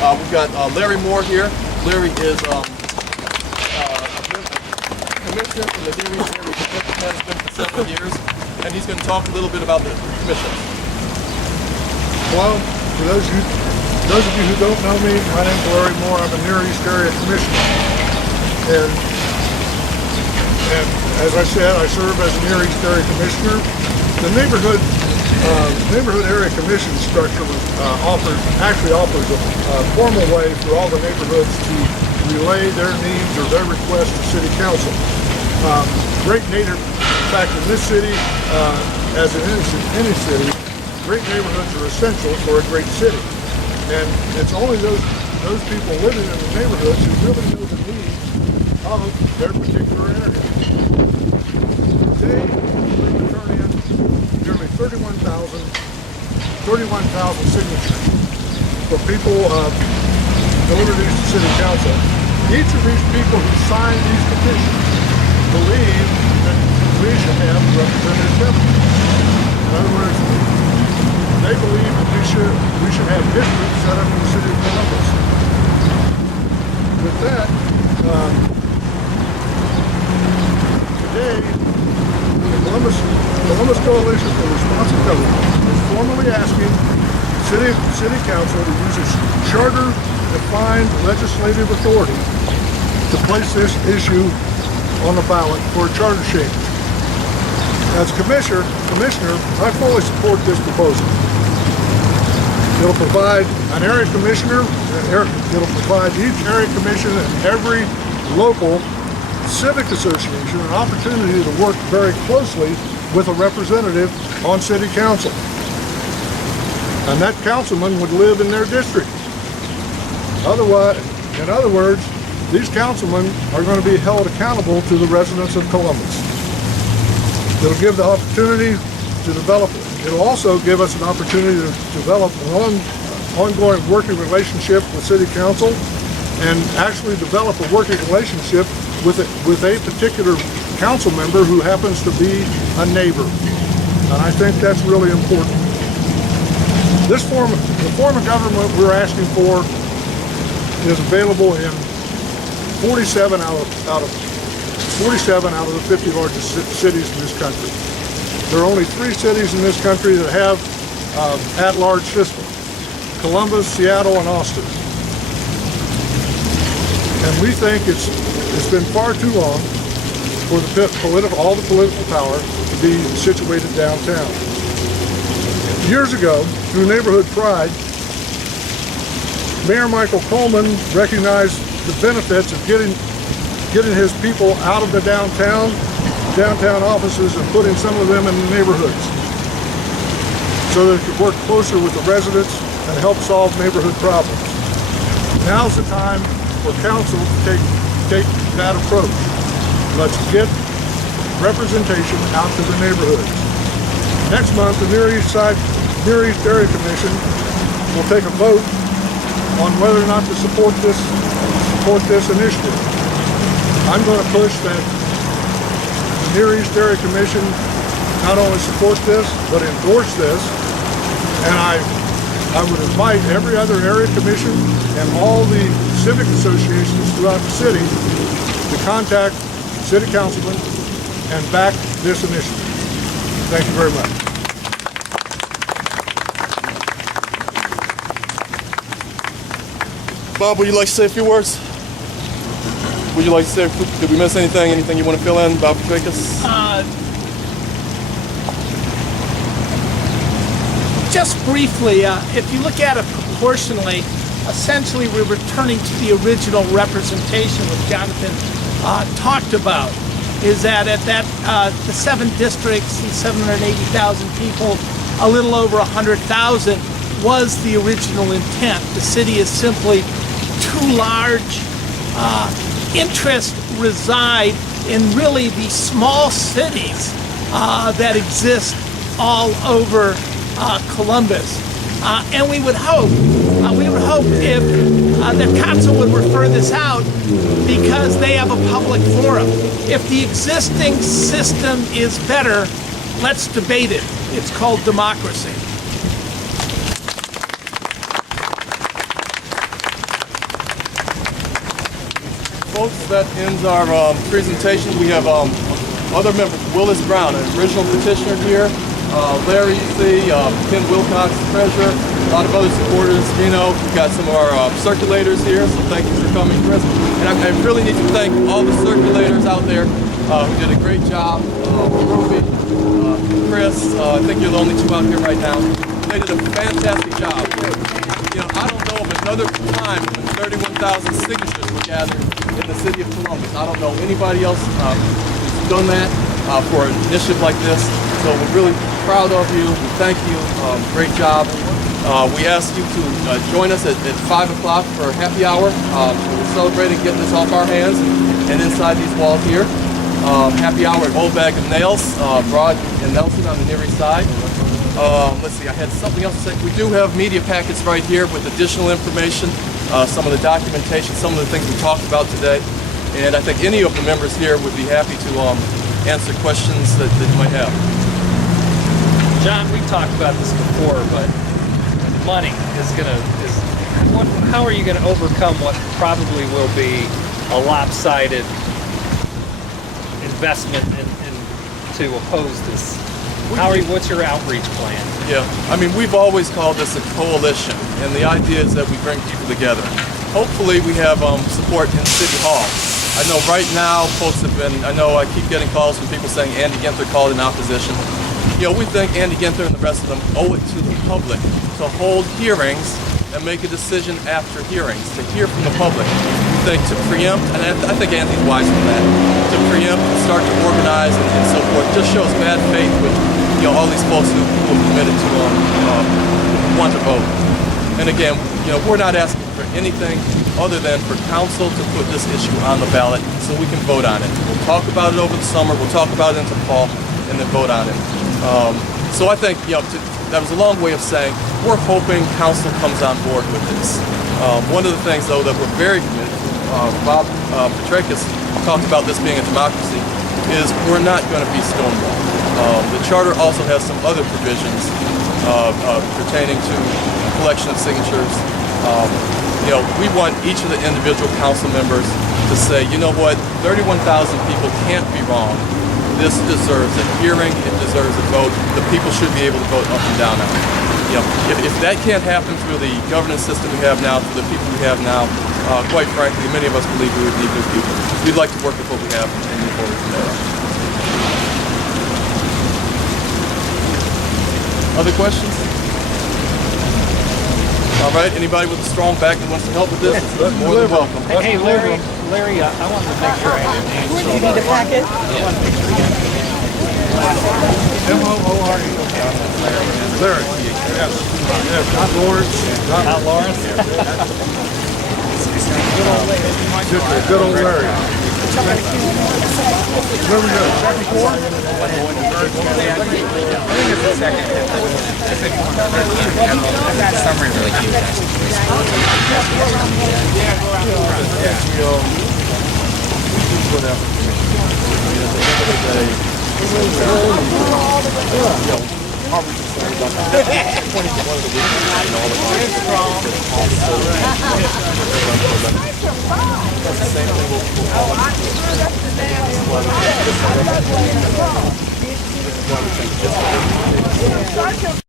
We've got Larry Moore here. Larry is a commissioner from the Near East Area Commission, has been for several years, and he's going to talk a little bit about the commission. Hello, for those of you who don't know me, my name is Larry Moore. I'm a Near East Area Commissioner. And as I said, I serve as a Near East Area Commissioner. The neighborhood area commission structure offers a formal way for all the neighborhoods to relay their needs or their requests to City Council. In fact, in this city, as in any city, great neighborhoods are essential for a great city. And it's only those people living in the neighborhoods who really know the needs of their particular area. Today, we're going to turn in nearly 31,000 signatures for people delivered these to City Council. Each of these people who signed these petitions believe that we should have representative government. In other words, they believe that we should have districts set up in the city of Columbus. With that, today, the Columbus Coalition for Responsive Government is formally asking City Council to use its charter-defined legislative authority to place this issue on the ballot for a charter change. As Commissioner, I fully support this proposal. It'll provide an area commissioner, it'll provide each area commission and every local civic association an opportunity to work very closely with a representative on City Council. And that councilman would live in their district. In other words, these councilmen are going to be held accountable to the residents of Columbus. It'll give the opportunity to develop it. It'll also give us an opportunity to develop an ongoing working relationship with City Council and actually develop a working relationship with a particular council member who happens to be a neighbor. And I think that's really important. The form of government we're asking for is available in 47 out of the 50 largest cities in this country. There are only 3 cities in this country that have at-large system: Columbus, Seattle, and Austin. And we think it's been far too long for all the political power to be situated downtown. Years ago, through Neighborhood Pride, Mayor Michael Coleman recognized the benefits of getting his people out of the downtown offices and putting some of them in the neighborhoods so that it could work closer with the residents and help solve neighborhood problems. Now's the time for council to take that approach. Let's get representation out to the neighborhoods. Next month, the Near East Area Commission will take a vote on whether or not to support this initiative. I'm going to push that the Near East Area Commission not only support this, but endorse this. And I would invite every other area commission and all the civic associations throughout the city to contact city councilmen and back this initiative. Thank you very much. Bob, would you like to say a few words? Would you like to say, did we miss anything? Anything you want to fill in, Bob Patricus? Just briefly, if you look at it proportionally, essentially we're returning to the original representation that Jonathan talked about, is that at the 7 districts and 780,000 people, a little over 100,000 was the original intent. The city is simply too large. Interests reside in really the small cities that exist all over Columbus. And we would hope if the council would refer this out because they have a public forum. If the existing system is better, let's debate it. It's called democracy. folks, that ends our presentation. We have other members, Willis Brown, an original petitioner here, Larry, you see, Ken Wilcox, treasurer, a lot of other supporters. We've got some of our circulators here, so thank you for coming, Chris. And I really need to thank all the circulators out there who did a great job. Ruby, Chris, I think you're the only two out here right now. They did a fantastic job. I don't know of another time when 31,000 signatures were gathered in the city of Columbus. I don't know anybody else who's done that for an initiative like this. So we're really proud of you. We thank you. Great job. We ask you to join us at 5 o'clock for happy hour. We're celebrating getting this off our hands and inside these walls here. Happy hour at Old Bag of Nails, Broad and Nelson on the Near East Side. Let's see, I had something else to say. We do have media packets right here with additional information, some of the documentation, some of the things we talked about today. And I think any of the members here would be happy to answer questions that you might have. John, we've talked about this before, but money how are you gonna overcome what probably will be a lopsided investment to oppose this? What's your outreach plan? Yeah, I mean, we've always called this a coalition, and the idea is that we bring people together. Hopefully we have support in City Hall. I know right now folks I keep getting calls from people saying Andy Ginther called in opposition. We think Andy Ginther and the rest of them owe it to the public to hold hearings and make a decision after hearings, to hear from the public. We think to preempt, and I think Andy's wise for that, to preempt and start to organize and so forth, just shows bad faith with all these folks who have committed to want to vote. And again, we're not asking for anything other than for council to put this issue on the ballot so we can vote on it. We'll talk about it over the summer, we'll talk about it into the fall, and then vote on it. So I think, that was a long way of saying we're hoping council comes on board with this. One of the things, though, that we're very committed to, Bob Petrakis talked about this being a democracy, is we're not going to be stonewalled. The charter also has some other provisions pertaining to collection of signatures. We want each of the individual council members to say, you know what, 31,000 people can't be wrong. This deserves a hearing, it deserves a vote. The people should be able to vote up and down on it. If that can't happen through the governance system we have now, through the people we have now, quite frankly, many of us believe we would need new people. We'd like to work with what we have and move forward from there. Other questions? All right, anybody with a strong back that wants to help with this is more than welcome. Hey, Larry, I wanted to make sure I had your name. Do you need a packet? M-O-O-R-E. Larry. Yes. Not Lawrence. Not Lawrence? Good old Larry. Where we go? Second floor? I think it's the second. That summary really cute. Whatever. At the end of the day, Start your